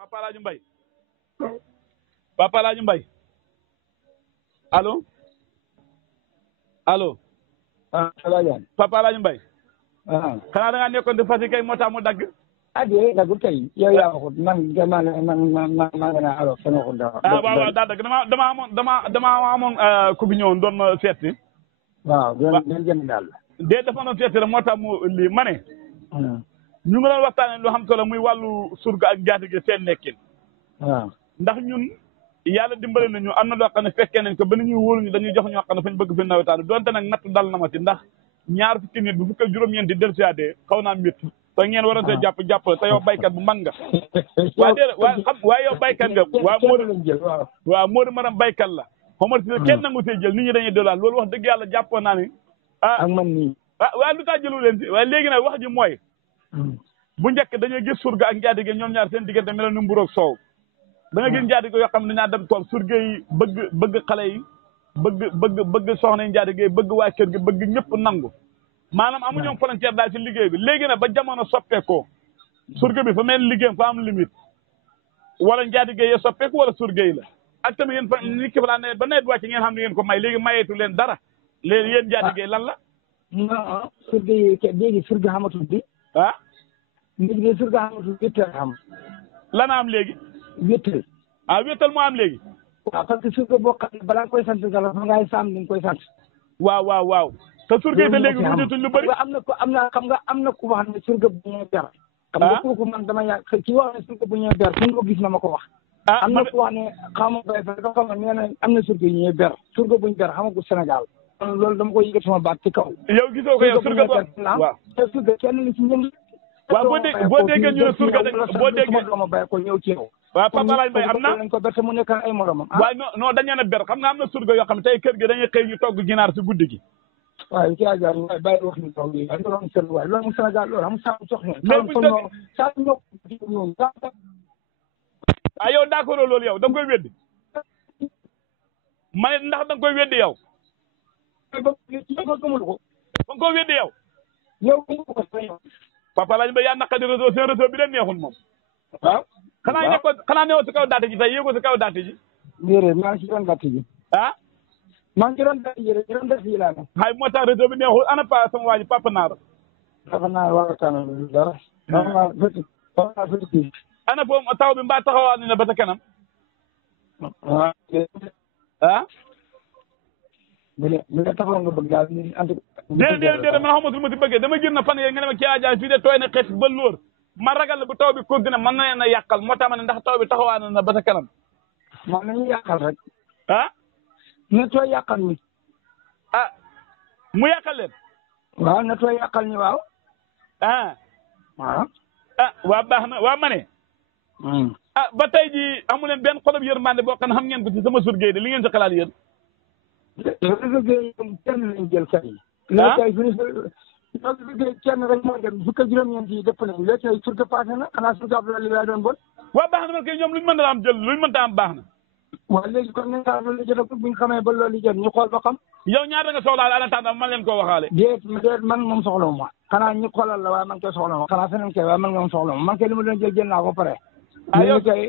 Papa El Hadj Mbaye Papa El Hadj Mbaye allo allo. ah Alaaji. Papa El Hadj Mbaye. xanaa da ngaa nekkoon di fas kay moo tax mu dagg. ah déedéet daggu tey yow yaa waxut man man nga naa alors sama waxut dara. ah waaw waaw daa dagg dama amoon ku bi ñëwoon doon ma seeti. waaw doon jënd daal. déet dafa doon seeti rek moo tax mu lii ma ne. ñu ngi doon waxtaanee lu xam solo muy wàllu surga ak njaatige seen nekkin. waaw ndax ñun yàlla dimbale nañu am na loo xam ne fekkee nañ ko ba ni ñuy wóolu ñu dañuy jox ñoo xam ne fañ bëgg fi nawetaanu donte nag natt dal na ma ci ndax ñaar fukki nit bu fukk ak juróom-ñeenti dellusiwaatee xaw naa métti te ngeen warante jàpp te yow baykat bu mag nga. waa déedéet waaye yow baykat nga waaw Modou Maram baykat la. xomar si kenn nangu see jël nit ñi dañuy delluwaat loolu wax dëgg yàlla jàppoon naa ni. ak man nii. waaw lu tax jëlu leen si waaye léegi nag wax ji mooy. bu njëkk dañuy gis surga ak njaatige ñoom ñaar seen diggante mel ni mburu ak soow. da nga gis njaatige yoo xam ne dañaa dem toog surga yi bëgg xale yi bëgg soxna yi njaatige yi bëgg waa kër gi bëgg ñëpp nangu. maanaam amuñu frontière daal ci liggéey bi léegi nag ba jamono soppeekoo surga bi fa mel liggéeyam fa am limite wala njaatige yi soppeeku wala surga yi la ak tamit yéen fa nit ki fa nawet ba nawet wàcc ngeen xam ne ngeen ko may léegi mayeetu leen dara léegi yéen njaatige yi lan la. non surga yi léegi surga xamatul bi. ah. léegi de surga xamatul wéttal xam. lana am léegi. wéttal. ah wéttal moo am léegi. waaw parce que surga boo xam ne balaa nga koy sant dara fa ngay sàmm ni nga koy sant. waaw. te surga yi te léegi wujutuñ lu bëri. xam nga am na ku wax ne surga bu ñëwee ber. xam nga kooku man dama yàgg ci wax ne surga bu ñëwee ber fu nga ko gis na ma ko wax. am na ku wax ne xaw ma bay fa dafa xam ne nee na am na surga yu ñëwee ber surga buñ ber xamagul Sénégal. loolu dama koy yëgat sama baat ci kaw. yow gisoo ko yow surga waaw te surga kenn li ci ñëng. waaw boo déggee ñu ne surga boo déggee dooma bay ko ñëw ci yow. waaw Papa El Hadj Mbaye am na lañ ko ber te mu nekk ay moromam. waaw non dañu leen a ber xam nga am na surga yoo xam ne tey kër gi dañuy xëy ñu togg ginaar si guddi gi. waaw ci àggaar waaye bàyyi wax ni taw bi waaye loolu am seen waay loolu mu Sénégal loolu am saa soxna. mais bu ah yow d'accord loolu yow da nga koy weddi ma ne ndax da nga koy weddi yow. ba gëmul ko. ba nga koy weddi yow. yow gëmul ko sa yow. Papa El Hadj Mbaye yaa naqadi réseau seen réseau bi leen neexul moom. waaw. xanaa newoon si kaw daate ji tey yéegoo si kaw daate ji. déedéet maa ngi si doon daate ji. ah. maa ngi ci doon daate ji rek doon def yi laa ne. xay moo tax réseau bi neexul ana pa sama waa ji Papa Naar. Papa Naar waxtaan dara. ana foofu taw bi mbaa taxawaa ni ne ba sa kanam. waaw. ah. bu dee taxaw nga bëgg daal ni ant. déedéet man xamatul ma si bëggee dama gis na fan yee nga ne ma kii Adja fii de tooy na xeet ba lóor ma ragal la bu taw bi continué mën na leen a yàqal moo tax ma ne ndax taw bi taxawaa na ba sa kanam. man nañu yàqal rek. ah. ne tooy yàqal mi. ah mu yàqal leen. waaw ne tooy yàqal ñi waaw. ah. waaw. ah waa baax na waa ma ne. ah ba tey jii amu leen benn xolob yërmande boo xam ne xam ngeen ko ci sama surgey de li ngeen si xalaat yéen. liggéey kenn lañ jël kay. léegi kay liggéey kenn rek moo dem fukk ak juróom-ñeent yi dëpp nañ léegi kay surga passé na xanaa surga Abdoulaye laa doon bon. waa baax na man kay ñoom luñ mën a am jël luñ mënta am baax na. waaw léegi kon nañ laa loolu jot buñ xamee ba loolu jot ñu xool ba xam. yow ñaata nga soxlaale en attendant man leen koo waxaale. déet man moom soxla wu ma. xanaa ñu xoolal la waaye man koy soxla ma. xanaa feneen kay waaye man nga moom soxla ma man kay li ma doon jël naa ko pare. yow kay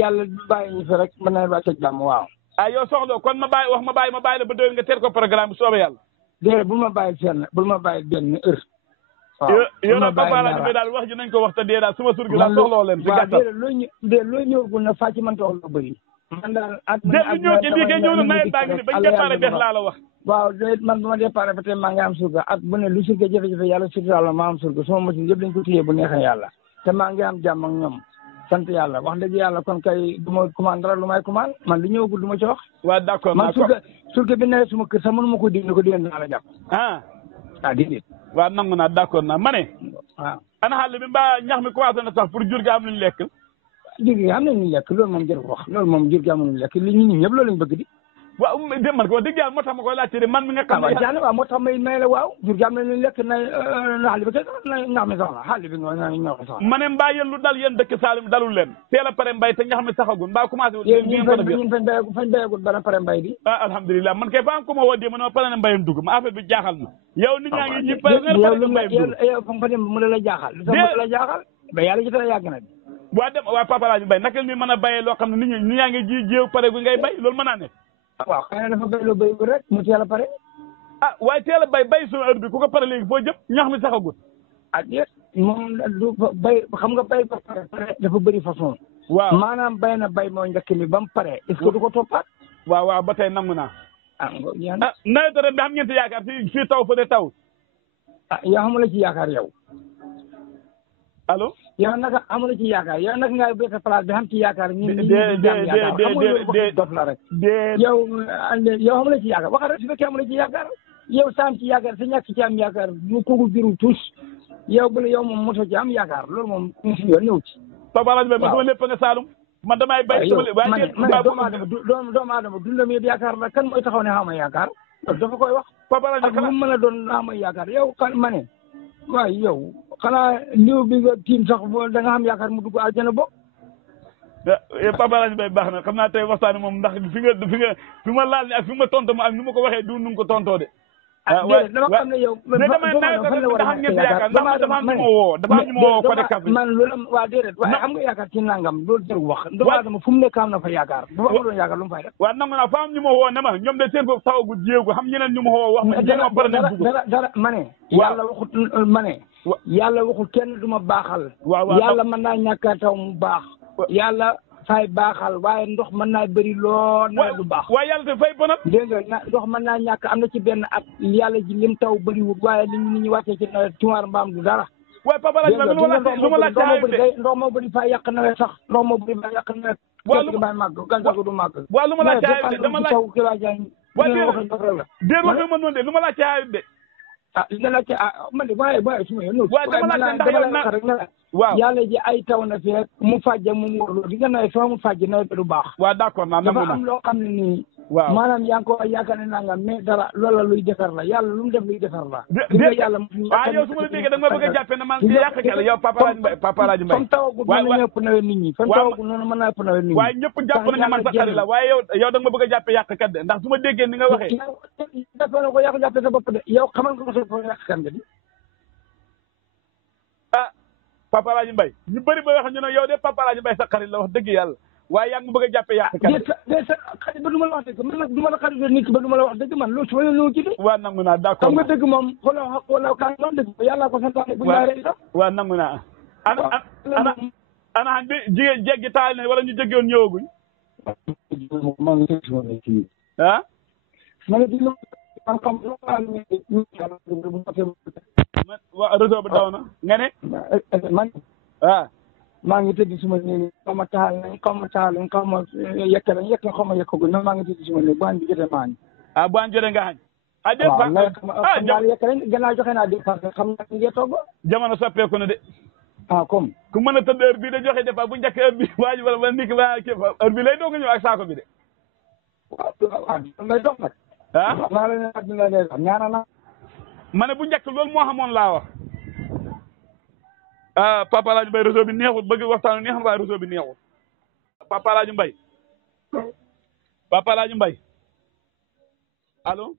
yàlla bàyyi ñu fi rek mën na ba tëj jàmm waaw. yow soxla kon ma bàyyi la ba déwén nga teel ko programme bu soobee yàlla. déedéet bul ma bàyyi benn heure. waaw yow nag Papa El Hadj Mbaye daal wax ji nañ ko wax te dee daal suma surgi daal soxloo leen. si gàttal déedéet loo ñëwagul na fàcc man toog la bëri. man daal at lu ñëw ci lii kay ñëw na nawet baa ngi ni bañ déparé bees laa la wax. waaw déet man bu ma déparé ba tey maa ngi am surga at bu ne lu surga jafe-jafe yàlla surga la maa am surga sama machine yëpp lañ ko téye bu neexee yàlla te maa ngi am jàmm ak ñoom sant yàlla wax dëgg yàlla kon kay du ma commande dara lu may commande man li ñëwagul du ma ci wax. waaw d'accord man surga bi ne suma kër sax mënu ma ko déglu ko déglu naa la jàpp. déedéet. waaw nangu naa d'accord naa ma ne. waaw ana xàll bi mbaa ñax mi commencé na sax pour jur gi am lu ñu lekk. jur gi am na ñu lekk loolu moom jërë ko wax loolu moom jur gi am na ñu lekk li ñun ñëpp loolu lañ bëgg di. waaw dem man ko dëgg yàlla moo tax ma koy laajte man mi nga xam ne. waaw moo tax may la waaw jur gi am na ñu lekk na xàll bi kay ñax mi sax la xàll bi ñoo ko sax. ma ne mbaa yéen lu dal yéen dëkk Saalum dalul leen. teel a pare mbay te ñax mi saxagul mbaa commencé. ñun fañ béyagul bana pare mbay di. alhamdulilah man kay fa am ko ma woo dee ma ne ma pare na mbayam dugg ma affaire bi jaaxal na. yow nit ñaa ngi ñi pare na mbayam dugg. yow fa dem mu la jaaxal. lu tax mu la jaaxal ba yàlla ci dara yàgg na waa dem waa Papa Alaaji Mbay naka ni mën a bayee loo xam ne nit ñi yaa ngi ji jéew pare gu ngay bay loolu mën naa ne. waaw xëy na dafa béy loo béy rek mu teel a pare. ah waaye teel a bay suñu heure bi ku ko pare léegi foo jëm ñax mi saxagul. ah déet moom du bay xam nga bay ba pare dafa bëri façon. waaw maanaam bay na bay moo njëkk mi ba mu pare est-ce que du ko toppaat. waaw ba tey nangu naa. Nawet ren bi xam ngeen ci yaakaar fii taw fa de taw. yow xamula ci yaakaar yow. allo. yow naka amula ci yaakaar yow naka ngay béykat place bi xam ci yaakaar ñun ñi dof la rek. yow xamula ci yaakaar waxal rek su fekkee amula ci yaakaar yow saam ci yaakaar sa ñàkk ci am yaakaar ñu kooku biru tous yow bu la yow moom moto ci am yaakaar loolu moom musu yoon ñëw ci. Papa Alaaji Mbay man sama lépp nga Saalum man damay bay doomu aadama dundam yëpp yaakaar la kan mooy taxaw ne xama yaakaar loolu dafa koy wax. Papa Alaaji ak lu mën a doon xama yaakaar yow kan ma ne waaye yow xanaa niw bi nga tiim sax da nga xam yaakaar mu dugg aljana bokk. Papa Alaaji Mbay baax na xam naa tey waxtaani moom ndax fi ma laal ni ak fi ma tontu ma ak ni ma ko waxee du nu ko tontoo de. déedéet dama xam ne yow. dafa am ngeen yaakaar ndax dafa am ñu ma woo côté Kaffrine. man loolu waa déedéet waaye am nga yaakaar ci nangam loolu jarul wax. doomu aadama fu mu nekk am na fa yaakaar bu ma doon yaakaar lu mu fay def. waaw nangu naa fa am ñu ma woo ne ma ñoom de seen foofu tawagu jéegu xam ñeneen ñu ma woo wax ma jéem a bëri nañ dugg. dara ma ne. yàlla waxut ma ne. yàlla waxut kenn du ma baaxal. yàlla mën naa ñàkk a taw mu baax. yàlla fay baaxal waaye ndox mën naa bëri lool nawet du baax. waaye yàlla te fay bonat. dégg nga ndox mën naa ñàkk am na ci benn at yàlla ji lim taw bëriwul waaye li nit ñi wàccee ci nawet tuwaar mbaam du dara. waaye Papa Alaaji Mbay lu ma laaj ndox moo bëri faa yàq nawet sax ndox moo bëri faa yàq nawet. waaw lu ma màgg gàncax du màgg. waaw lu ma laaj caayib de dama laaj déet waxee ma noonu de lu ma laaj caayib de. li nga laajte man de waaye su ma yónnee. waaye dama laajte ndax yow na waaw yàlla ji ay taw na fi rek mu fàjje mu wóorloo di nga nawet soo mu fàjje nawet du baax. waaw d'accord naa dafa am loo xam ne nii. waaw maanaam yaa ngi ko yaakaar ne nangam mais dara loola luy defar la yàlla lu mu def luy defar la. yàlla yow su ma la déggee da nga ma bëgg a jàppee ne man yàq kala yow Papa Alaaji Mbay. comme tawagul noonu la ñëpp nawet nit ñi. comme tawagul noonu mën naa ëpp nawet nit ñi. waaye ñëpp jàpp nañu man sa xarit la waaye yow da nga ma bëgg a jàppee yàqkat de ndax su ma déggee ni nga waxee. dafa na ko yàq jàppee sa bopp de yow xamal nga ko sa bopp yàqkat nga di. Papa Alaaji Mbay ñu bëri ba wax ñu ne yow de Papa Alaaji Mbay sa xarit la wax dëgg yàlla waaye yaa ngi bëgg a jàppee yàqkat. sa xarit ba du ma la wax dëgg man nag du ma la xarit nit ba du ma la wax dëgg man loolu su ma ñëw ci de. waaw nangu naa d'accord xam nga dëgg moom xoolal kaan moom dëgg yàlla ko santaane bu ñu laa rey sax. waaw nangu naa ana bi jigéen jéggi taal ne wala ñu jéggi woon ñëwaguñ. ah. waaw réseau bi daw na nga ne. man. maa ngi tëdd suma néeg xaw ma taal nañ xaw ma yekk xaw ma yekkaguñ man maa ngi tëdd suma néeg bu añ bi jotee maa añ. bu añ jotee nga añ. waaw yekk nañ gannaaw joxe naa dépense xam naa ngeen togg. jamono soppeeku na de. comme. ku mën a tëdd heure bii de joxe dépense bu njëkk heure bi waa ji wala nit ki waa kii heure bi lay doog a ñëw ak saako bi de. waaw lay dox nag. ñaana na. ma ne bu njëkk loolu moo xamoon laa wax. Papa Alaaji Mbay réseau bi neexul bëgg waxtaan neexul waaye réseau bi neexul. Papa Alaaji Mbay. Papa Alaaji Mbay allo.